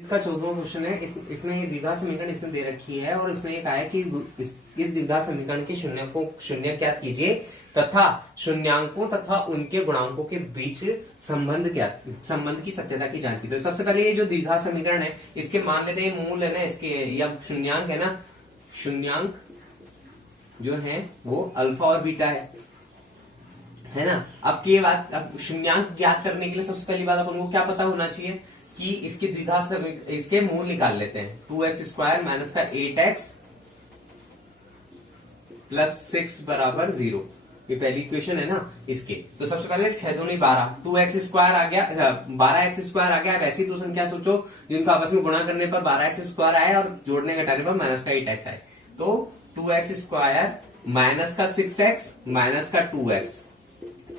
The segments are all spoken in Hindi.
का 14वां क्वेश्चन है। इसने ये द्विघात समीकरण इसने दे रखी है और इसने ये कहा है कि इस द्विघात समीकरण के शून्य ज्ञात कीजिए तथा शून्यांकों तथा उनके गुणांकों के बीच संबंध की सत्यता की जांच कीजिए। तो सबसे पहले ये जो द्विघात समीकरण है इसके मान लेते हैं मूल है ना इसके या शून्यांक है ना, शून्यांक जो है वो अल्फा और बीटा है ना। अब शून्यांक ज्ञात करने के लिए सबसे पहली बात अपन को क्या पता होना चाहिए कि इसके द्विघात इसके मूल निकाल लेते हैं। 2x² माइनस का 8x प्लस 6 बराबर 0, ये पहली इक्वेशन है ना इसके। तो सबसे पहले 6 दूनी 12, 2x² आ गया, 12x² आ गया। अब ऐसी दो संख्या सोचो जिनका आपस में गुणा करने पर 12x² आए और जोड़ने घटाने पर माइनस का 8x आए। तो 2x² माइनस का 6x माइनस का 2x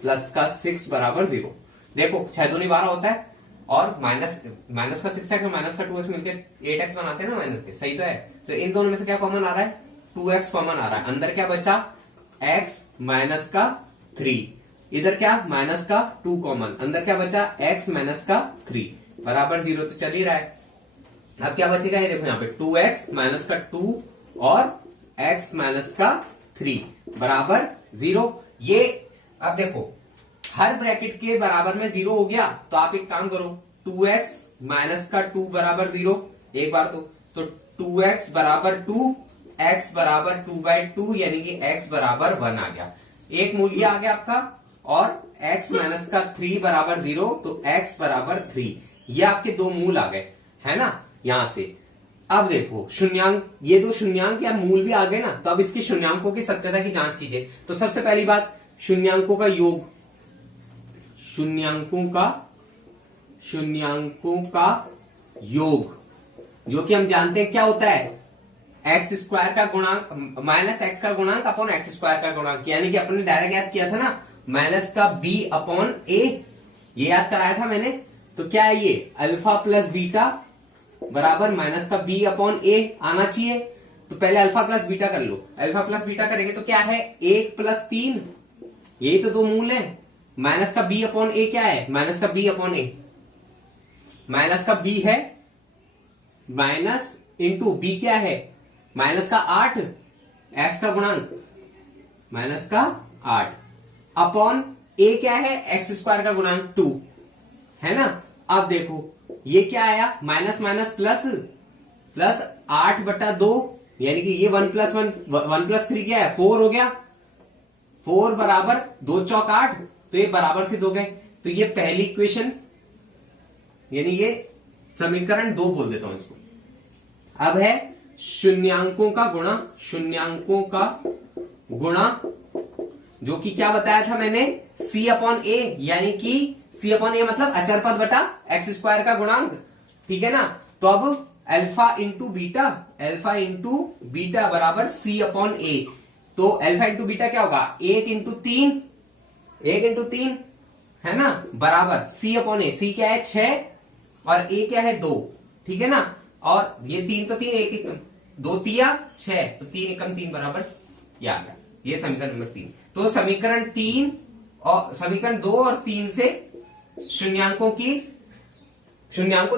प्लस का 6 बराबर 0। देखो 6 दूनी 12 होता है और माइनस का 6x और माइनस का 2x मिलकर 8x बनाते हैं ना माइनस के, सही तो है। तो इन दोनों में से क्या कॉमन आ रहा है? 2x कॉमन आ रहा है। अंदर क्या बचा? x माइनस का 3, इधर क्या माइनस का 2 कॉमन, अंदर क्या बचा? x माइनस का 3 बराबर 0। तो चल ही रहा है। अब क्या बचेगा? ये देखो यहाँ पे 2x माइनस का 2 और x माइनस का 3 बराबर 0। ये अब देखो हर ब्रैकेट के बराबर में 0 हो गया तो आप एक काम करो, 2x माइनस का 2 बराबर 0 एक बार तो 2x बराबर 2, x बराबर 2/2 यानी कि x बराबर 1 आ गया। एक मूल्य आ गया आपका और x माइनस का 3 बराबर 0 तो x बराबर 3। ये आपके दो मूल आ गए है ना यहां से। अब देखो शून्यांक, ये दो शून्यांक या मूल भी आ गए ना, तो अब इसके शून्यांकों की सत्यता की जांच कीजिए। तो सबसे पहली बात शून्यांकों का योग, शून्यांकों का योग जो कि हम जानते हैं क्या होता है, x² का गुणांक माइनस x का गुणांक अपॉन x² का गुणांक, यानी कि अपने डायरेक्ट याद किया था ना माइनस का b अपॉन a, ये याद कराया था मैंने। तो क्या है ये अल्फा प्लस बीटा बराबर माइनस का b अपॉन a आना चाहिए। तो पहले अल्फा प्लस बीटा कर लो, अल्फा प्लस बीटा करेंगे तो क्या है 1 प्लस 3, यही तो दो मूल है। माइनस का b अपॉन a क्या है? माइनस का b अपॉन a, माइनस का b है माइनस इंटू b क्या है? माइनस का 8 x का गुणांक माइनस का 8 अपॉन a क्या है? x² का गुणांक 2 है ना। अब देखो ये क्या आया? माइनस माइनस प्लस, प्लस 8/2 यानी कि ये 1 प्लस 3 क्या है? 4 हो गया। 4 बराबर 2 चौक 8, तो ये बराबर सिद्ध हो गए। तो ये पहली इक्वेशन यानी ये समीकरण 2 बोल देता हूं इसको। अब है शून्यांकों का गुणा, शून्यांकों का गुणा जो कि क्या बताया था मैंने c अपॉन a, यानी कि c अपॉन a मतलब अचर पद बटा x² का गुणांक, ठीक है ना। तो अब अल्फा इंटू बीटा बराबर c अपॉन a। तो अल्फा इंटू बीटा क्या होगा? 1 इंटू 3 है ना बराबर c अपॉन a। c क्या है? 6 और a क्या है? 2, ठीक है ना। और ये 3 तो 3, 1 2 तिया 6, तो 3 एकम 3 बराबर ये आ गया। ये समीकरण नंबर 3। तो समीकरण 3 और समीकरण 2 और 3 से शून्यांकों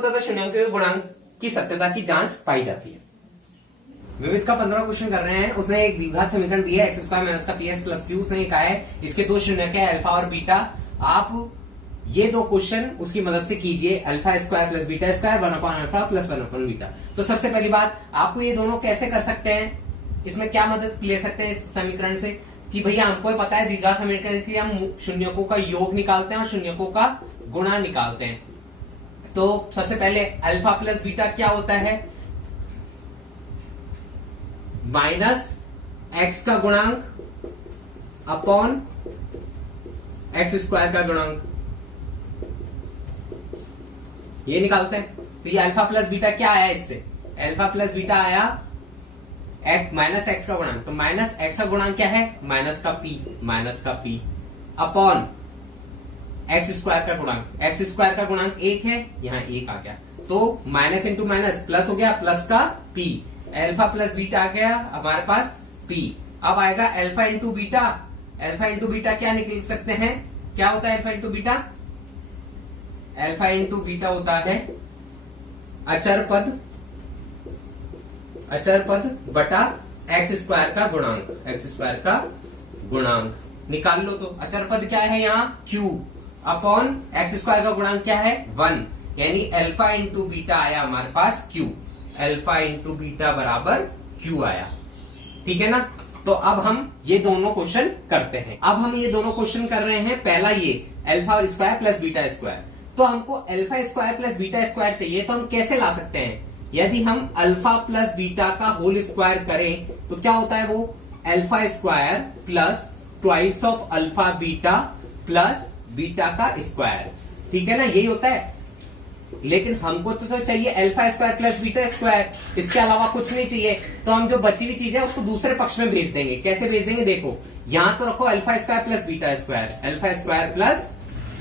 तथा शून्यांकों के गुणांक की सत्यता की जांच पाई जाती है। विविध का 15 क्वेश्चन कर रहे हैं। उसने एक द्विघात समीकरण दिया है x² माइनस का px प्लस q। उसने कहा है इसके दो शून्यक है अल्फा और बीटा। आप ये दो क्वेश्चन उसकी मदद से कीजिए, alpha square plus beta square 1 upon alpha plus 1 upon beta. तो सबसे पहली बात आपको ये दोनों कैसे कर सकते हैं, इसमें क्या मदद ले सकते हैं इस समीकरण से कि भैया हमको पता है द्विघात समीकरण के लिए हम शून्यकों का योग निकालते हैं और शून्यकों का गुणा निकालते हैं। तो सबसे पहले अल्फा प्लस बीटा क्या होता है? माइनस x का गुणांक अपॉन x² का गुणांक, ये निकालते हैं। तो ये अल्फा प्लस बीटा क्या आया? इससे अल्फा प्लस बीटा आया माइनस x का गुणांक। तो माइनस x का गुणांक क्या है? माइनस का p अपॉन x² का गुणांक, x² का गुणांक 1 है, यहां 1 आ गया। तो माइनस इंटू माइनस प्लस हो गया, प्लस का p, अल्फा प्लस बीटा आ गया हमारे पास p। अब आएगा alpha into beta. Alpha into beta क्या निकल सकते हैं? क्या होता है alpha into beta? Alpha into beta होता है अचर पद बटा एक्स स्क्वायर का गुणांक निकाल लो। तो अचर पद क्या है यहाँ q अपॉन एक्स स्क्वायर का गुणांक क्या है 1, यानी अल्फा इंटू बीटा आया हमारे पास q, अल्फा इंटू बीटा बराबर q आया। ठीक है ना। तो अब हम ये दोनों क्वेश्चन करते हैं। अब हम ये दोनों क्वेश्चन कर रहे हैं। पहला ये alpha square plus beta square, तो हमको alpha square plus beta square चाहिए, तो हम कैसे ला सकते हैं? यदि हम अल्फा प्लस बीटा का होल स्क्वायर करें तो क्या होता है, वो alpha square plus twice of alpha beta plus beta का स्क्वायर। ठीक है ना, यही होता है। लेकिन हमको तो चाहिए alpha square plus beta square, इसके अलावा कुछ नहीं चाहिए। तो हम जो बची हुई चीज है उसको दूसरे पक्ष में भेज देंगे। कैसे भेज देंगे, देखो यहां तो रखो alpha square plus beta square, alpha square plus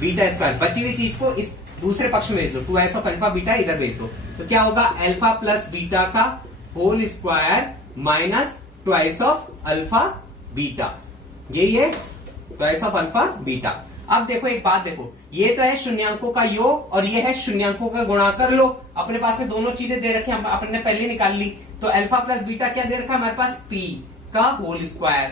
beta square, बची हुई चीज को इस दूसरे पक्ष में भेज दो, 2s ऑफ अल्फा बीटा इधर भेज दो। तो क्या होगा, अल्फा प्लस बीटा का whole square minus twice of alpha beta, यही है ट्वाइस ऑफ अल्फा बीटा। अब देखो एक बात देखो, ये तो है शून्यांकों का योग और ये है शून्यांकों का गुणा। कर लो, अपने पास में दोनों चीजें दे रखी हैं, अपने पहले निकाल ली। तो अल्फा प्लस बीटा क्या दे रखा है हमारे पास, p का होल स्क्वायर,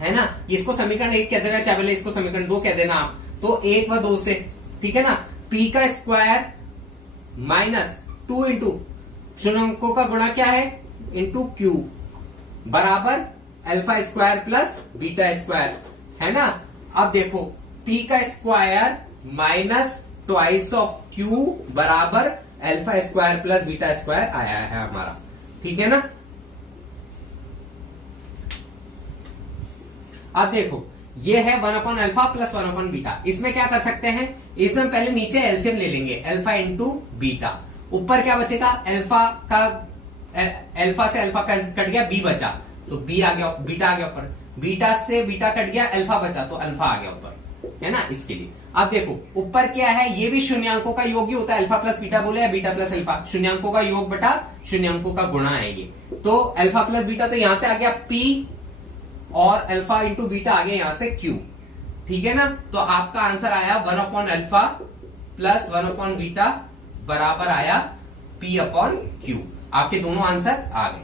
है ना। इसको समीकरण 1 कह देना, चाहे इसको समीकरण 2 कह देना आप, तो 1 व 2 से, ठीक है ना। p का स्क्वायर माइनस 2 इंटू शून्यांकों का गुणा क्या है, इंटू q बराबर alpha square plus beta square, है ना। अब देखो p का square minus twice of q बराबर alpha square plus beta square आया है हमारा। ठीक है ना। अब देखो ये है 1 upon alpha plus 1 upon beta. इसमें क्या कर सकते हैं, इसमें पहले नीचे एलसीएम ले लेंगे, अल्फा इंटू बीटा। ऊपर क्या बचेगा, अल्फा से अल्फा का कट गया, बी बचा तो बी आ गया, बीटा आ गया ऊपर, बीटा से बीटा कट गया, अल्फा बचा तो अल्फा आ गया ऊपर, है ना। इसके लिए अब देखो ऊपर क्या है, ये भी शून्यांकों का योग ही होता है, अल्फा प्लस बीटा बोले या बीटा प्लस अल्फा, शून्यांकों का योग बटा शून्यांकों का गुणा है ये। तो अल्फा प्लस बीटा तो यहां से आ गया p और अल्फा इंटू बीटा आ गया यहां से q। ठीक है ना। तो आपका आंसर आया 1 upon alpha plus 1 upon beta बराबर आया p अपॉन q। आपके दोनों आंसर आ गए।